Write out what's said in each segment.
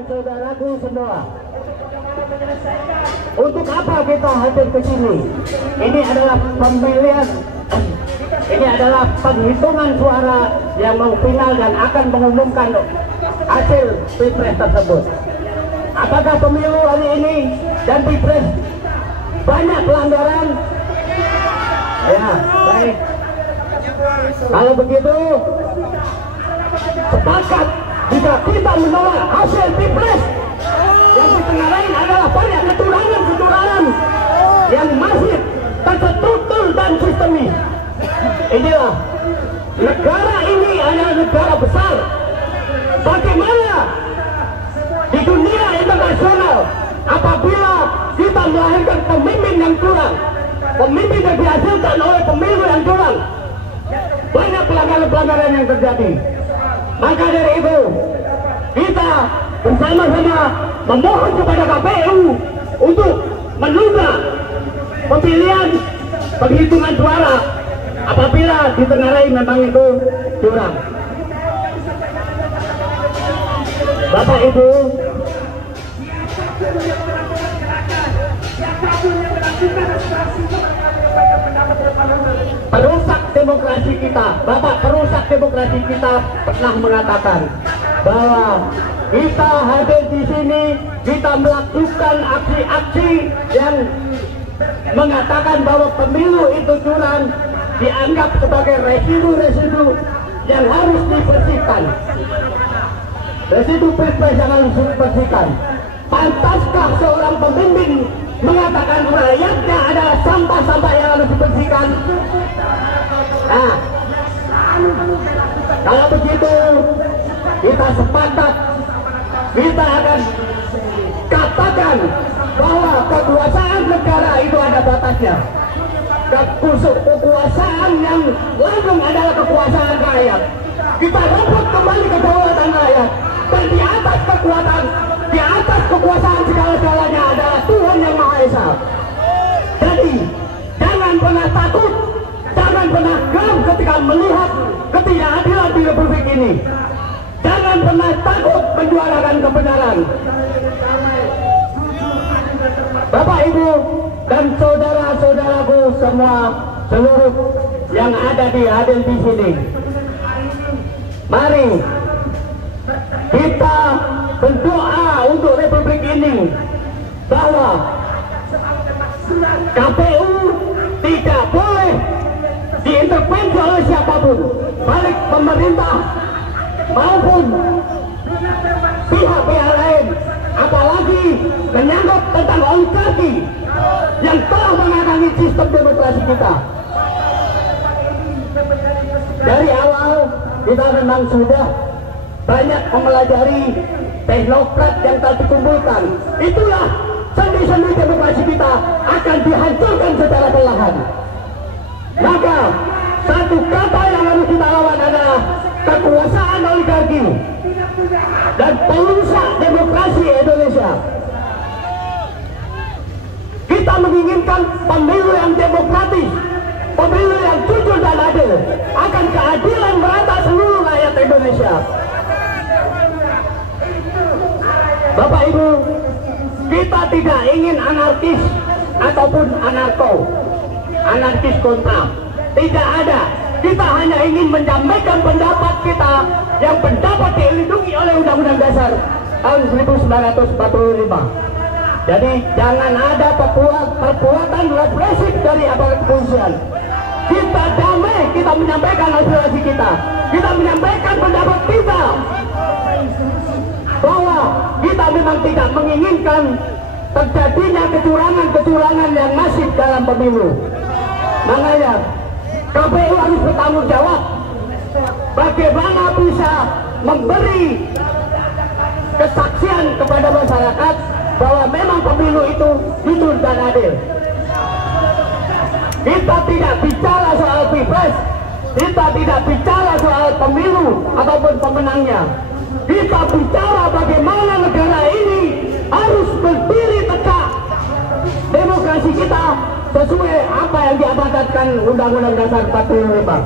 dan saudaraku semua, untuk apa kita hadir ke sini? Ini adalah pemilihan, ini adalah penghitungan suara yang mau final dan akan mengumumkan hasil pilpres tersebut. Apakah pemilu hari ini dan pilpres banyak pelanggaran? Ya, baik. Kalau begitu, sepakat jika kita menolak hasil pilpres yang ditengarai adalah banyak kecurangan yang masih terstruktur dan sistemis. Inilah, negara ini adalah negara besar. Bagaimana di dunia internasional apabila kita melahirkan pemimpin yang curang, pemimpin yang dihasilkan oleh pemilu yang curang, banyak pelanggaran-pelanggaran yang terjadi. Maka dari itu kita bersama-sama memohon kepada KPU untuk menunda pemilihan penghitungan suara apabila ditengarai memang itu curang. Bapak Ibu, perusak demokrasi kita, Bapak perusak demokrasi kita pernah mengatakan bahwa kita hadir di sini, kita melakukan aksi-aksi yang mengatakan bahwa pemilu itu curang, dianggap sebagai residu-residu yang harus dibersihkan. Residu pilpres yang harus dibersihkan. Pantaskah seorang pemimpin mengatakan rakyatnya adalah sampah-sampah yang harus dibersihkan? Nah, kalau begitu kita sepakat, kita akan katakan bahwa kekuasaan negara itu ada batasnya. Kekuasaan yang langsung adalah kekuasaan rakyat. Kita rebut kembali kedaulatan rakyat. Dan di atas kekuatan, di atas kekuasaan segala-galanya adalah Tuhan yang Maha Esa. Jadi jangan pernah takut, jangan pernah geram ketika melihat ketidakadilan di Republik ini. Jangan pernah takut menyuarakan kebenaran. Bapak Ibu dan saudara-saudaraku semua, seluruh yang ada hadir di sini, mari kita berdoa untuk Republik ini bahwa KPU tidak boleh diintervensi oleh siapapun, baik pemerintah maupun pihak-pihak lain, apalagi menyangkut tentang oligarki yang telah mengadangi sistem demokrasi kita. Dari awal kita memang sudah banyak mempelajari teknokrat yang telah dikumpulkan. Itulah sendi-sendi demokrasi kita akan dihancurkan secara perlahan. Maka satu kata yang harus kita lawan adalah kekuasaan oligarki dan perusak demokrasi Indonesia. Kita menginginkan pemilu yang demokratis, pemilu yang jujur dan adil, akan keadilan merata seluruh rakyat Indonesia. Bapak Ibu, kita tidak ingin anarkis ataupun anarkis kontra. Tidak ada. Kita hanya ingin menyampaikan pendapat kita yang pendapat dilindungi oleh Undang-Undang Dasar tahun 1945. Jadi jangan ada perbuatan represif dari aparat kepolisian. Kita damai, kita menyampaikan aspirasi kita. Kita menyampaikan pendapat kita bahwa kita memang tidak menginginkan terjadinya kecurangan-kecurangan yang masif dalam pemilu. Makanya KPU harus bertanggung jawab. Bagaimana bisa memberi kesaksian kepada masyarakat bahwa memang pemilu itu jujur dan adil. Kita tidak bicara soal pilpres, kita tidak bicara soal pemilu ataupun pemenangnya. Kita bicara bagaimana negara ini harus berdiri tegak. Demokrasi kita sesuai apa yang diamanatkan Undang-Undang Dasar 45.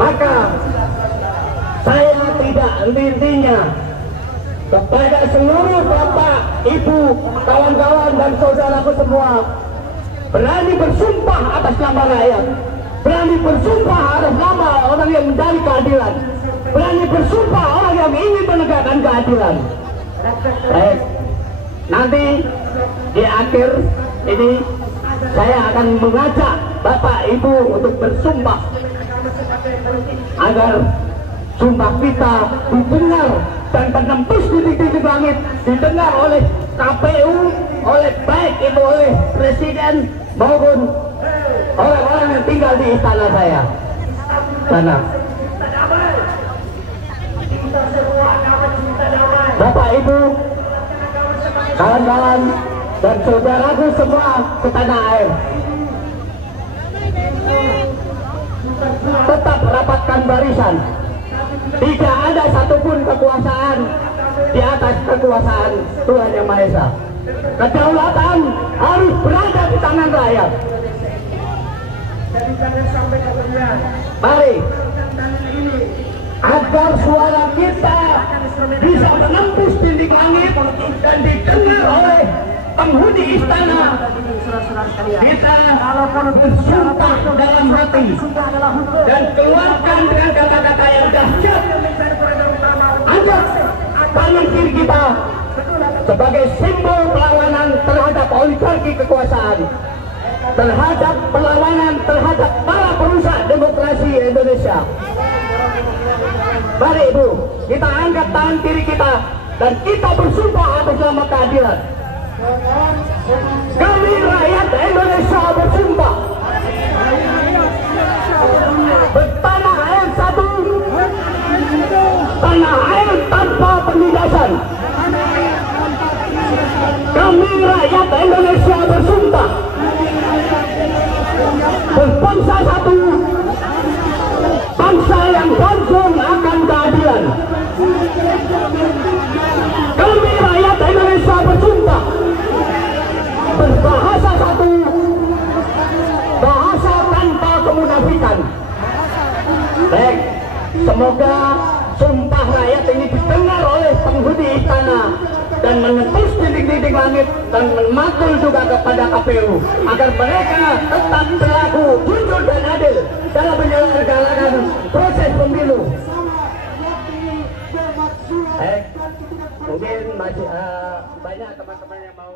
Maka saya tidak intinya kepada seluruh bapak, ibu, kawan-kawan dan saudaraku semua, berani bersumpah atas nama rakyat, berani bersumpah atas nama orang yang mencari keadilan, berani bersumpah orang yang ingin menegakkan keadilan. Baik, nanti di akhir ini saya akan mengajak bapak ibu untuk bersumpah agar sumpah kita didengar dan menembus titik-titik langit, didengar oleh KPU, oleh baik itu oleh presiden maupun orang-orang yang tinggal di istana saya. Sana. Bapak Ibu, kawan-kawan dan saudaraku semua setanah air, tetap rapatkan barisan. Tidak ada satupun kekuasaan di atas kekuasaan Tuhan Yang Maha Esa. Kedaulatan harus berada di tangan rakyat. Mari, agar suara kita bisa menembus dinding langit dan didengar oleh penghuni istana, kita bersumpah dalam hati dan keluarkan dengan kata-kata yang dahsyat. Angkat tangan kiri kita sebagai simbol perlawanan terhadap oligarki kekuasaan, terhadap perlawanan terhadap para perusak demokrasi Indonesia. Mari Ibu, kita angkat tangan kiri kita dan kita bersumpah atas nama keadilan. Kami rakyat Indonesia bersumpah bertanah air satu, tanah air tanpa penindasan. Kami rakyat Indonesia bersumpah berbangsa satu, bangsa yang confirm akan keadilan. Kami rakyat Indonesia bersumpah berbahasa satu, bahasa tanpa kemunafikan. Baik, semoga sumpah rakyat ini didengar oleh penghuni istana dan menembus titik-titik langit dan memakul juga kepada KPU agar mereka tetap berlaku jujur dan adil dalam menyelenggarakan proses pemilu. Mungkin masih banyak teman-teman yang mau